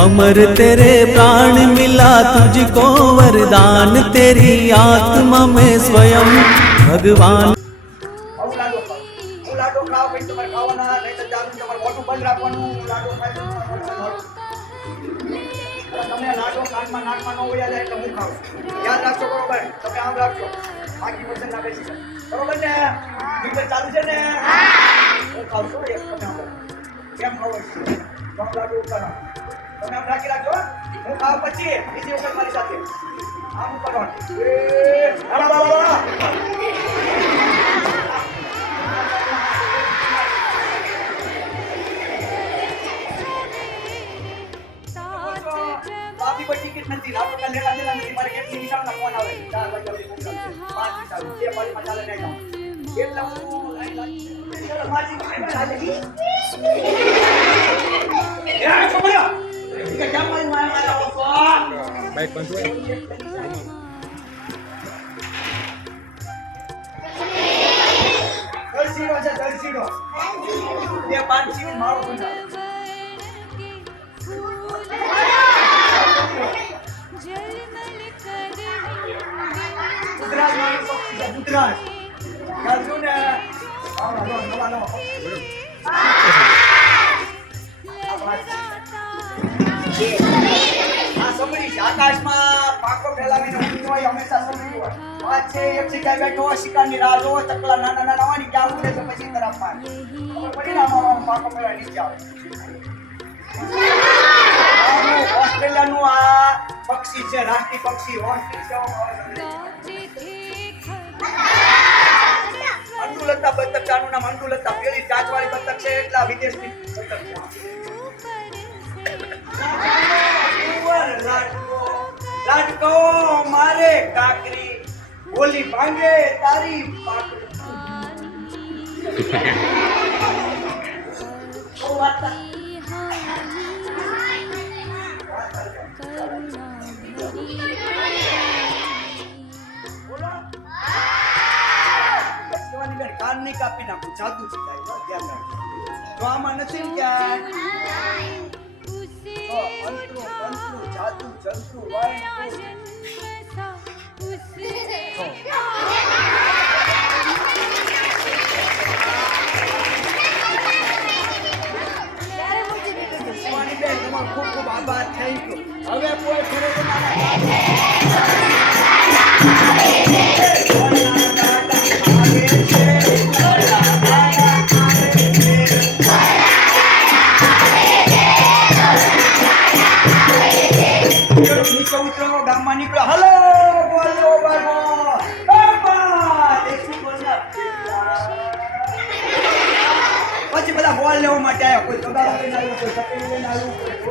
अमर तेरे प्राण मिला तुझको वरदान तेरी आत्मा में स्वयं भगवान। તમને લાડો કાનમાં નાકમાં ન હોય જાય એટલે હું ખાઉં યાદ રાખજો બરોબર તમે આમ રાખજો બાકી વચન ના બેસી બરોબર ને મિત્ર ચાલુ છે ને હું ખાઉં છું એક તમે આમ કેમ ખાવ છે ત્રણ લાડુ ઉપાડો તમે આમ રાખી રાખજો હું ખાવ પછી બીજી વખત મારી સાથે આમ ઉપર ટિકિટ નથી આપણે લેવા દેવા નથી મારે કેટલી વિશાળના ફોન આવે ચાર વાગ્યા પાંચ વિશાળ એ મારી મજા લઈને આવી જાઉં એટલે હું મારી Ahí, ¿cuánto es? ये पाँच चीज़ मारो उतराज मारो उतराज गर्जुन है आओ आओ आओ आओ છે આકાશમાં પાંખો ફેલાવીને ઊંઘી હોય, હંમેશા હોય. છે, એક જગ્યાએ શિકારની રાહ જોવો, ચકલા નાના નાના હોય ને ક્યાં છે પછી તરફ ખબર પડી ને આ પક્ષી છે, રાષ્ટ્રીય પક્ષી ઓસ્ટ્રેલિયા અંડુલતા બતક, આનું નામ અંડુલતા પેલી કાચવાળી બતક છે, એટલા વિદેશની કાકરી બોલી ભાંગે તારી કાનને કાપી નાખું જાદુ શીખાય ધ્યાન રાખજો તો આમાં નથી ક્યાં અંતરું અંતરું જાદુ જંતુ વાય બેન તમારો ખૂબ ખૂબ આભાર થેન્ક યુ હવે કોઈ ખરેખર નીચે ઉતરો ગામમાં નીકળો હલો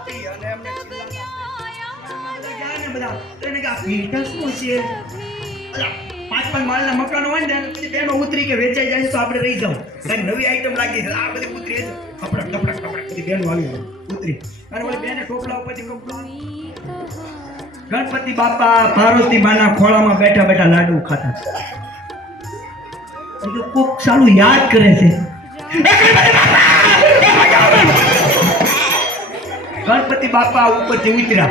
આપી અને એમને પાંચ પાંચ માળના મકાનો હોય ને ઉતરી કે વેચાઈ જાય તો આપણે રહી જાવ કાંઈ નવી આઈટમ લાગી આ બધી ઉતરી કપડા કપડા કપડા. બધી બેનો આવી ઉતરી. અને ઓલી બેને ટોપલા ઉપરથી કપડા ગણપતિ બાપા પાર્વતી બાના ખોળામાં બેઠા બેઠા લાડુ ખાતા કોક સારું યાદ કરે છે. ગણપતિ બાપા ઉપર જે ઉતરા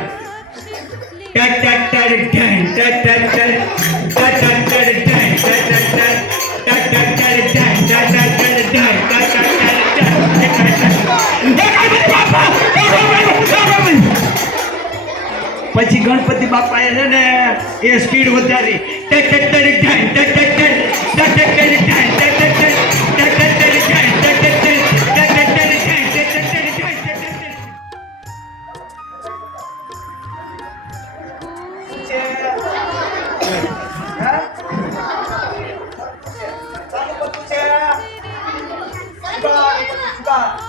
પછી ગણપતિ બાપા એ છે ને એ સ્પીડ વધારી 啊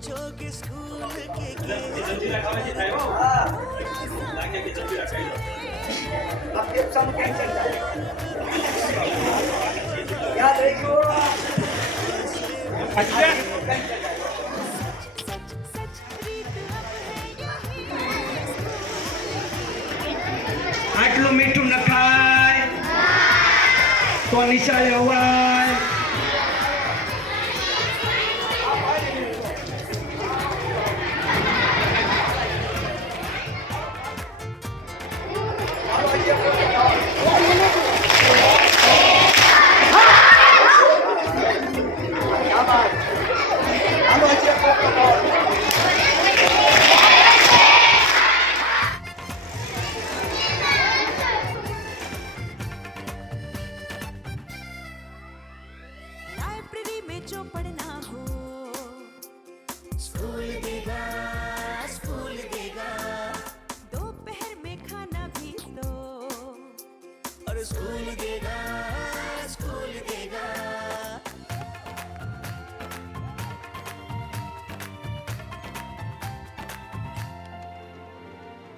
बच्चों के स्कूल के याद रखियो Atlumi tumnakai. Konisa yawa. प्रीत अब school again.